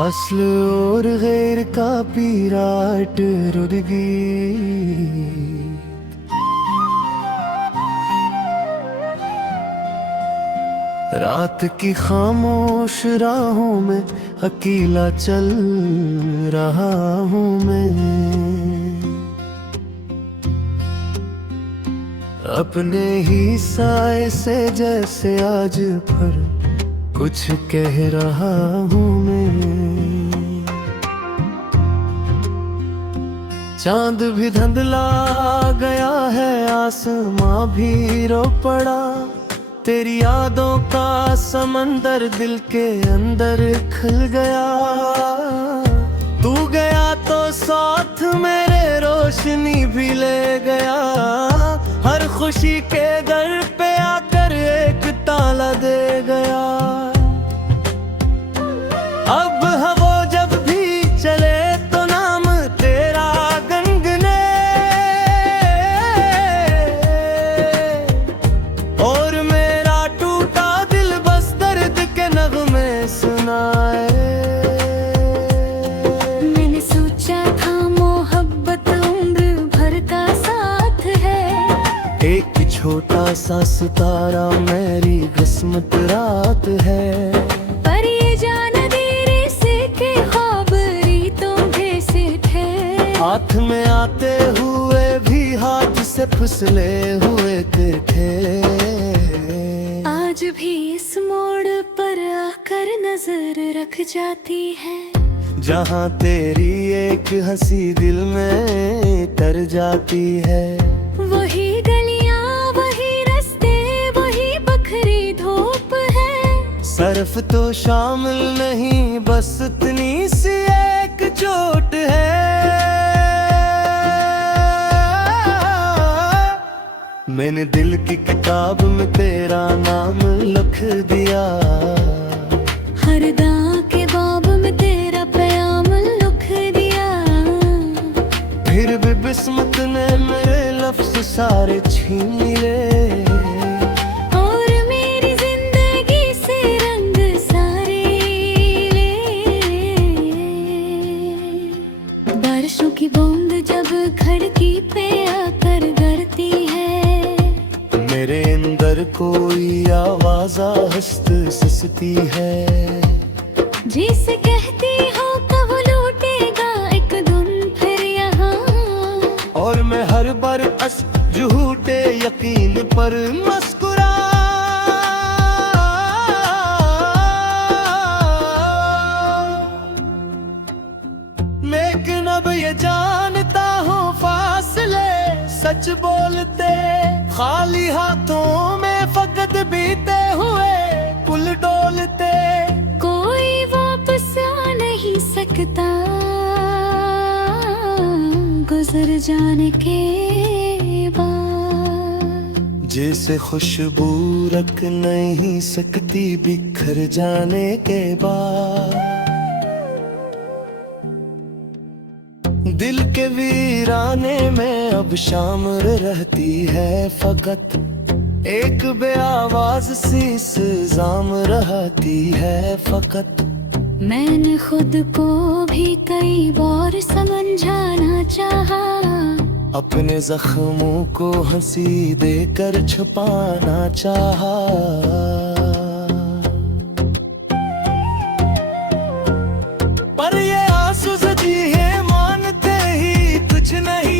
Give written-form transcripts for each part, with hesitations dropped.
असल और गैर का पीराट रुदगी, रात की खामोश राहों में अकेला चल रहा हूँ मैं। अपने ही साए से जैसे आज पर कुछ कह रहा हूँ मैं। चांद भी धुंधला गया है, आसमां भी रो पड़ा। तेरी यादों का समंदर दिल के अंदर खिल गया। तू गया तो साथ मेरे रोशनी भी ले गया। हर खुशी के दर पे आकर एक ताला दे गया। अब वो जब भी चले तो नाम तेरा गनगने, और मेरा टूटा दिल बस दर्द के नगमे सुनाए। मैंने सोचा था मोहब्बत उम्र भर का साथ है। एक छोटा सा सितारा मेरी किस्मत रात है। पर ये जान देरे से के ख्वाब रीतों जैसे थे। हाथ में आते हुए भी हाथ से फिसले हुए थे। आज भी इस मोड़ पर आकर नजर रख जाती है। जहाँ तेरी एक हंसी दिल में तर जाती है। वही गलियां, वही रास्ते, वही बखरी धूप है। सरफ तो शामिल नहीं, बस इतनी सी एक चोट है। मैंने दिल की किताब में तेरा नाम लिख दिया। हर दां के बाब में तेरा प्याम लिख दिया। फिर भी किस्मत ने मेरे लफ्ज़ सारे छीन लिए। और मेरी जिंदगी से रंग सारे ले। बारिशों की बूंद जब खिड़की पे आकर गिरती है। मेरे अंदर कोई आवाज़ हस्त ससती है। जिसे कहती हो कब लौटेगा एक दिन फिर यहाँ। और मैं हर बार झूठे यकीन पर मुस्कुरा। लेकिन अब ये जानता हूँ फासले सच बोलते। खाली हाथों में फकत बीते हुए पुल डोलते। कोई वापस आ नहीं सकता गुजर जाने के बाद। जैसे खुशबू रख नहीं सकती बिखर जाने के बाद। दिल के वीराने में अब शाम रहती है फकत। एक बेआवाज सी इंतजाम रहती है फकत। मैंने खुद को भी कई बार समझाना चाहा। अपने जख्मों को हंसी देकर छुपाना चाहा। पर ये आंसू सजी है मानते ही कुछ नहीं।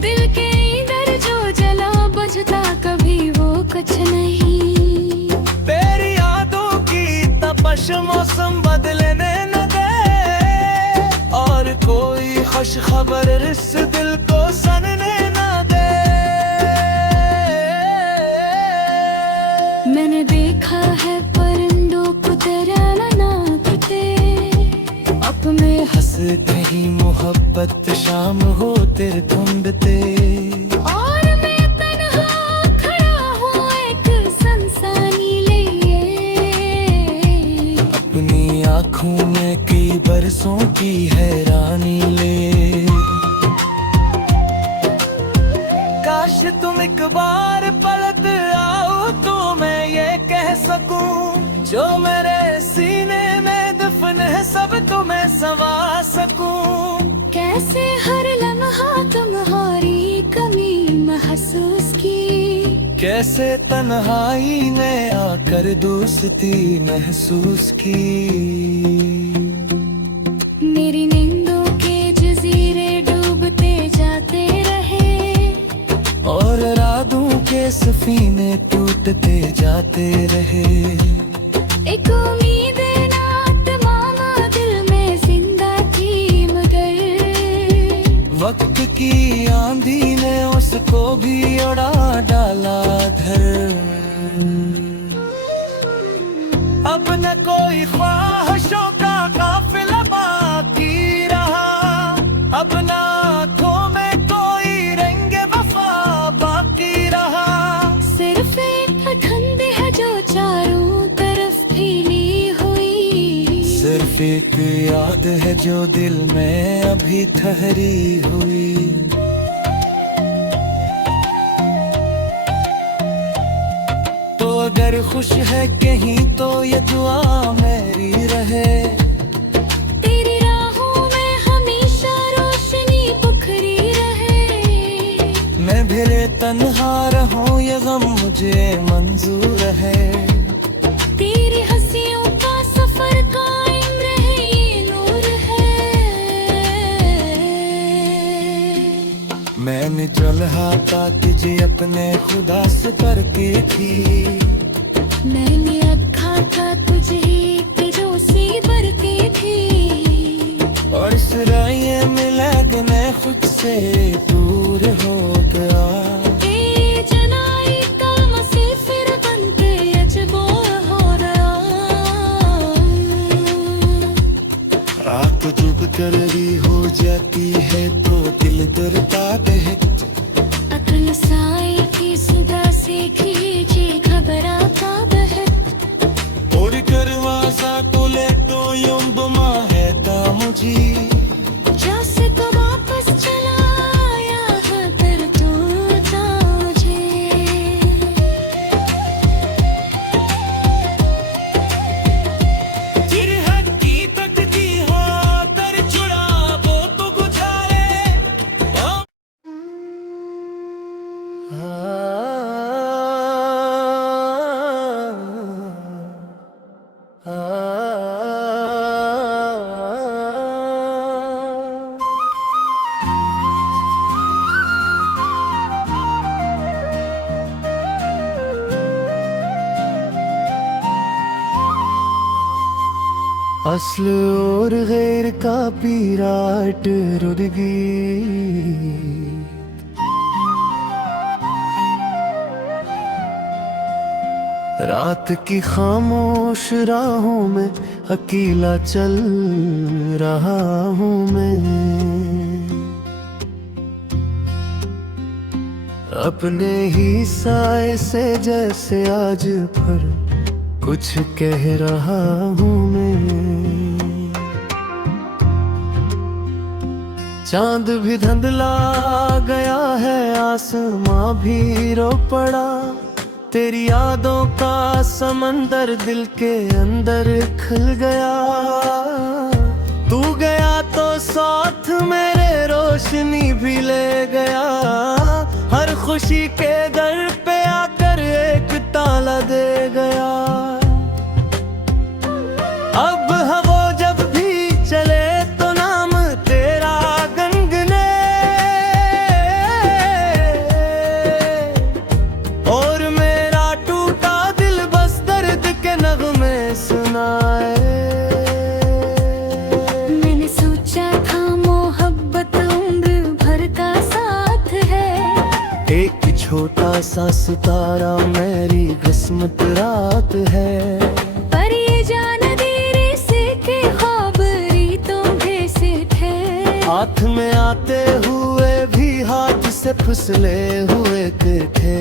दिल के इधर जो जला बुझता कभी वो कुछ नहीं। तेरी यादों की तपश मौसम बदलने न दे। और कोई खुश खबर इस दिल को सनने न दे। मैंने देखा है परिंदों को तेरा नाचते। अपने हंसते ही मोहब्बत शाम हो तेरे ढूंढते। और मैं बरसों की हैरानी ले। काश तुम एक बार पलट आओ तो मैं ये कह सकूं, जो मेरे सीने में दफन है सब तो मैं सवा सकूं। कैसे हर लम्हा तुम्हारी कमी महसूस की, कैसे तन्हाई ने आकर दोस्ती महसूस की। मेरी नींदों के जजीरे डूबते जाते रहे, और रातों के सफीने टूटते जाते रहे। एक उम्मीद ना तमाम दिल में जिंदा थी, मगर वक्त की आंधी ने उसको भी उड़ा डाला घर। अब न कोई ख्वाहिशों का काफिला बाकी रहा, अब न आँखों में कोई रंग वफा बाकी रहा। सिर्फ एक ठंड है जो चारों तरफ फैली हुई, सिर्फ एक याद है जो दिल में अभी ठहरी हुई। तो अगर खुश है कहीं तो ये दुआ मेरी रहे, तेरी राहों में हमेशा रोशनी बिखरी रहे। मैं भले तन्हा रहूं ये गम मुझे मंजूर है। तेरी हंसियों का सफर कायम रहे ये नूर है। मैंने जो लहाता तुझे अपने खुदा से करके थी, मैंने रखा था तुझे एक जो सी बरके थी, और इस राय में लग मैं खुद से दूर हो गया। ए जनाई का मुसाफिर बनके अजबो हो गया। रात जब कररी हो जाती है तो दिल डरता है। अकल साई की सुबह से खींचे घबराता बहत, और करवासा तो ले तो यूं बुमा है मुझे। जैसे तो वापस चला आया है फिर तू मुझे। फिर हकीकत की हो तर छुड़ा वो तो गुजारे। असल और गैर का पीराट रुदगी, रात की खामोश राहों में अकेला चल रहा हूँ मैं। अपने ही साए से जैसे आज पर कुछ कह रहा हूँ मैं। चांद भी धुंधला गया है, आसमां भी रो पड़ा। तेरी यादों का समंदर दिल के अंदर खिल गया। तू गया तो साथ मेरे रोशनी भी ले गया। हर खुशी के दर पे आकर एक ताला दे गया। अब हवा जब भी चले तो नाम तेरा गनगने, और मेरा टूटा दिल बस दर्द के नगमे सुनाए। मैंने सोचा था मोहब्बत उम्र भर का साथ है, एक छोटा सा सितारा मेरी किस्मत रात है। पर ये जान देरे से के ख्वाब रीतों जैसे थे। हाथ में आते हुए भी हाथ से फिसले हुए थे।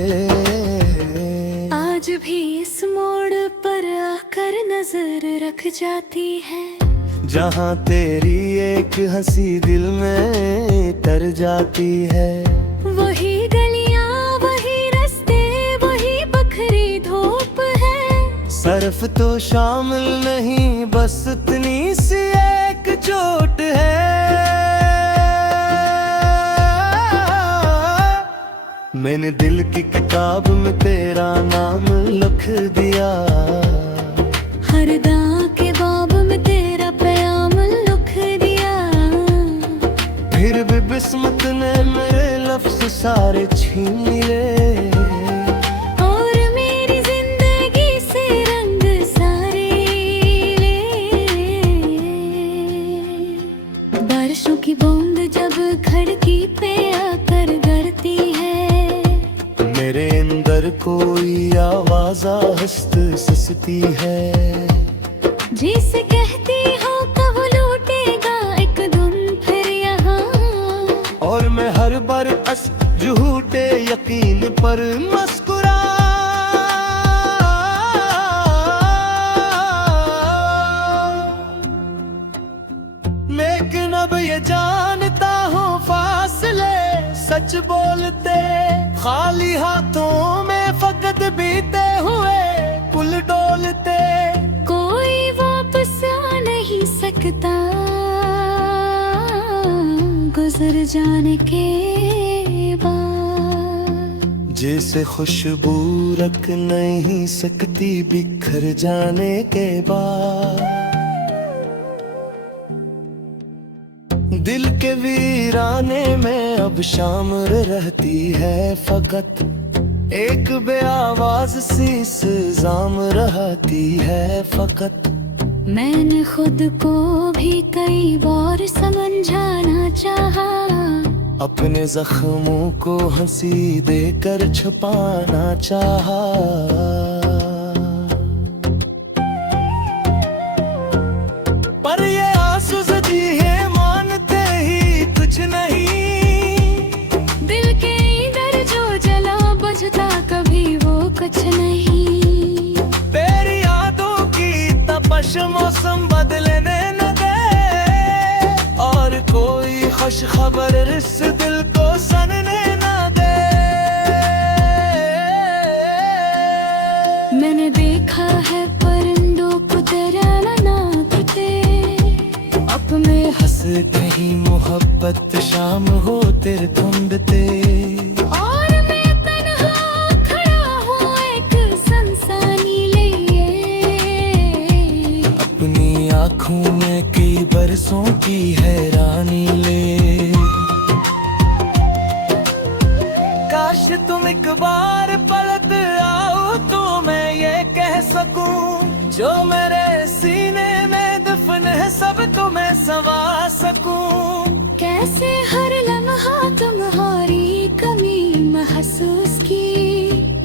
आज भी इस मोड़ पर आकर नजर रख जाती है। जहाँ तेरी एक हंसी दिल में तर जाती है। वही गलियां वही रास्ते वही बखरी धूप है। सर्फ तो शामिल नहीं बस इतनी सी एक चोट है। मैंने दिल की किताब में तेरा नाम लिख दिया। हर दां के बाब में तेरा प्याम लिख दिया। फिर भी किस्मत ने मेरे लफ्ज सारे छीन लिए। और मेरी जिंदगी से रंग सारे ले। बारिशों की बूंद जब खिड़की पे आकर गिरती है। मेरे अंदर कोई आवाज हस्त ससती है। जिसे कहती हो कब लूटेगा एक दिन फिर यहाँ। और मैं हर बार अस झूठे यकीन पर मुस्कुरा। लेकिन अब ये जानता हूँ फासले सच बोलते। खाली हाथों में फकत बीते हुए पुल डोलते। कोई वापस आ नहीं सकता गुजर जाने के बाद। जैसे खुशबू रख नहीं सकती बिखर जाने के बाद। दिल के वीराने में अब शाम रहती है फकत। एक बेआवाज सी जाम रहती है फकत। मैंने खुद को भी कई बार समझाना चाहा। अपने जख्मों को हंसी देकर छुपाना चाहा। पर ये आंसू सजी है मानते ही कुछ नहीं। दिल के इधर जो जला बुझता कभी वो कुछ नहीं। तेरी यादों की तपश मौसम बदलने न दे। और कोई खुश खबर इस दिल को सनने न दे। मैंने देखा है परिंदों को तेरा ना करते। अपने हंसते ही मोहब्बत शाम हो तेरे धुंधते। और मैं तन्हा खड़ा हूँ एक सनसनी लिए। अपनी आँखों में कई बरसों की हैरानी ले। काश तुम एक बार पलट आओ तो मैं ये कह सकूं। जो मेरे सीने में दफन है सब तो मैं सवा सकूं। कैसे हर लम्हा तुम्हारी कमी महसूस की।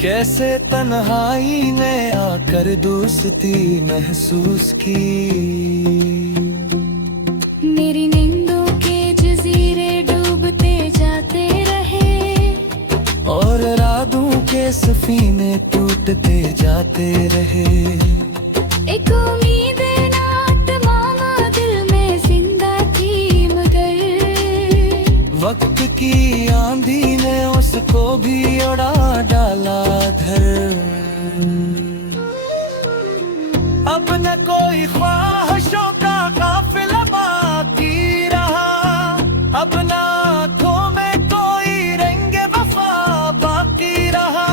कैसे तन्हाई ने आकर दोस्ती महसूस की। मेरी नींदों के जजीरे डूबते जाते रहे। और रातों के सफीने टूटते जाते रहे। एक उम्मीद ना तमामा दिल में जिंदा थी मगर। वक्त की आंधी ने उसको भी उड़ा डाला धर। अब न कोई ख्वाहिशों का काफिला बाकी रहा। अब न आँखों में कोई रंग वफा बाकी रहा।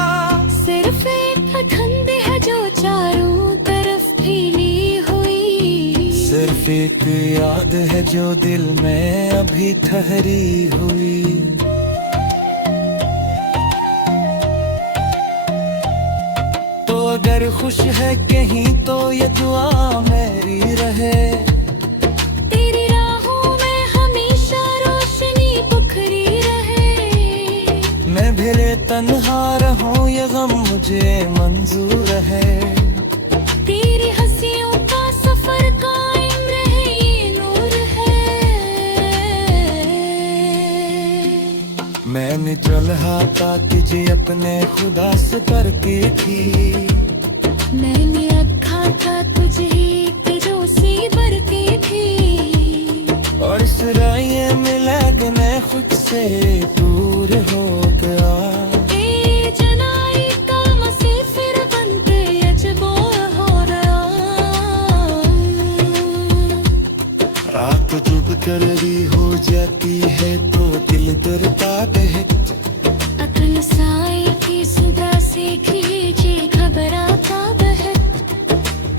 सिर्फ एक ठंडे है जो चारों तरफ फैली हुई। सिर्फ एक याद है जो दिल में अभी ठहरी हुई। तो अगर खुश है कहीं तो ये दुआ मेरी रहे। तेरी राहों में हमेशा रोशनी बिखरी रहे। मैं भले तन्हा रहूं ये गम मुझे मंजूर है। तेरी हंसियों का सफर कायम रहे ये नूर है। मैंने चलहा था तुझे अपने खुदा से करके थी। मैंने रखा था तुझे जो सी बरती थी। से दूर हो गया। ए जनाई का मुसाफिर बनके अजबो हो रहा। रात डूब कर भी हो जाती है तो दिल डरता है। अकल साई की सुबह से खींची घबराता है।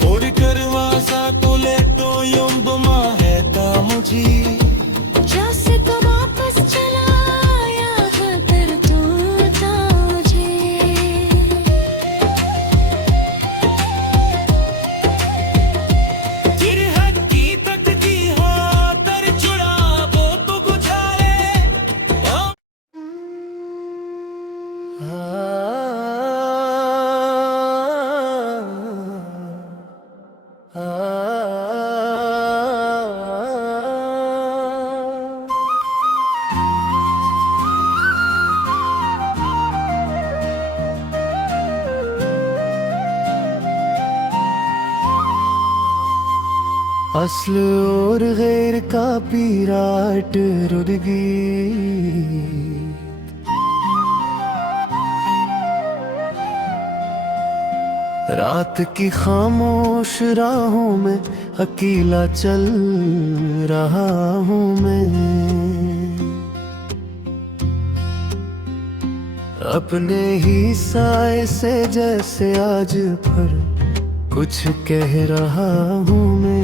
और करवासा तो ले तो यूं गुमा है ता मुझे। जैसे तो वापस चला आया है फिर तू मुझे। तेरी हकी तकती हो तर चुड़ा वो तो गुजारे। असल और गैर का पीराट रुदगी। रात की खामोश राहों में अकेला चल रहा हूँ मैं। अपने ही साए से जैसे आज पर कुछ कह रहा हूँ मैं।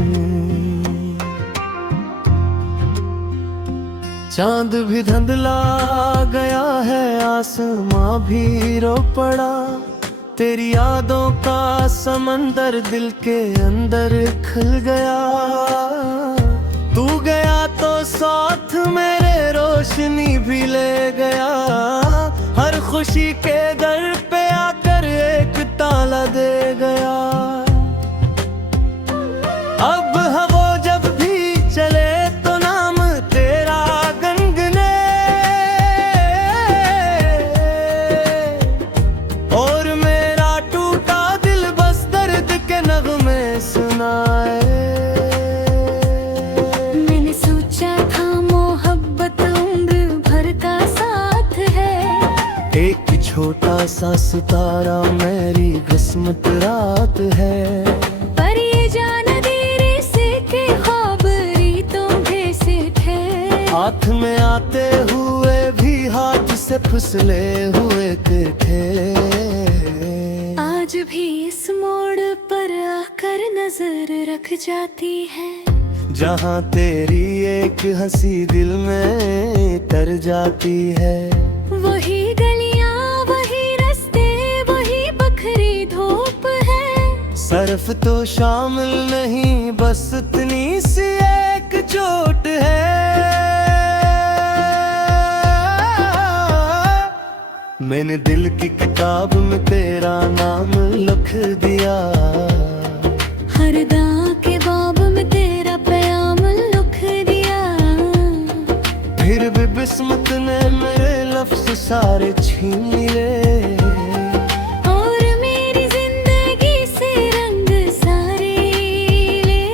चांद भी धुंधला गया है, आसमां भी रो पड़ा। तेरी यादों का समंदर दिल के अंदर खिल गया। तू गया तो साथ मेरे रोशनी भी ले गया। हर खुशी के दर पे आकर एक ताला दे गया। अब वो जब भी चले तो नाम तेरा गनगने। और मेरा टूटा दिल बस दर्द के नगमे सुनाए। मैंने सोचा था मोहब्बत उम्र भर का साथ है। एक छोटा सा सितारा मेरी किस्मत रात है। पर ये जान देरे से के ख्वाब रीतों से थे। हाथ में आते हुए भी हाथ से फिसले हुए थे। आज भी इस मोड़ पर आकर नजर रख जाती है। जहाँ तेरी एक हंसी दिल में तर जाती है। वही गलियां वही रास्ते वही बखरी धूप है। सरफ तो शामिल नहीं बस इतनी सी एक चोट है। मैंने दिल की किताब में तेरा नाम लिख दिया। हर दां के बाब में तेरा प्याम लिख दिया। फिर भी बिस्मत ने मेरे लफ्ज सारे छीन लिए। और मेरी जिंदगी से रंग सारे ले।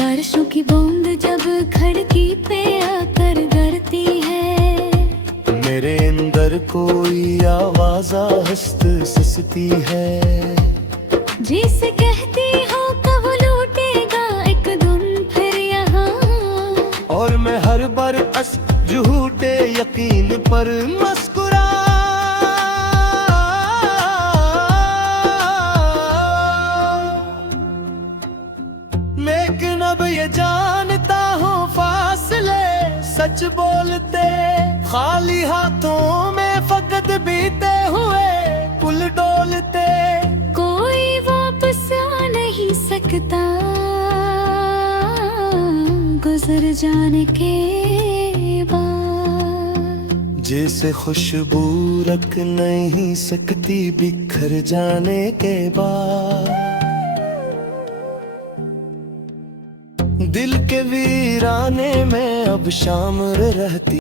बारिशों की बूंद जब खिड़की पे आकर गरती है। मेरे अंदर कोई आवाज़ हस्त ससती है। जिसे कहती हो कब लूटेगा एक दिन फिर यहाँ। और मैं हर बार अस झूठे यकीन पर मुस्कुरा। लेकिन अब ये जानता हूँ फासले सच बोलते। खाली हाथों में फकत बीते हुए पुल डोलते। कोई वापस आ नहीं सकता गुजर जाने के बाद। जैसे खुशबू रख नहीं सकती बिखर जाने के बाद। दिल के वीराने में अब शाम रहती।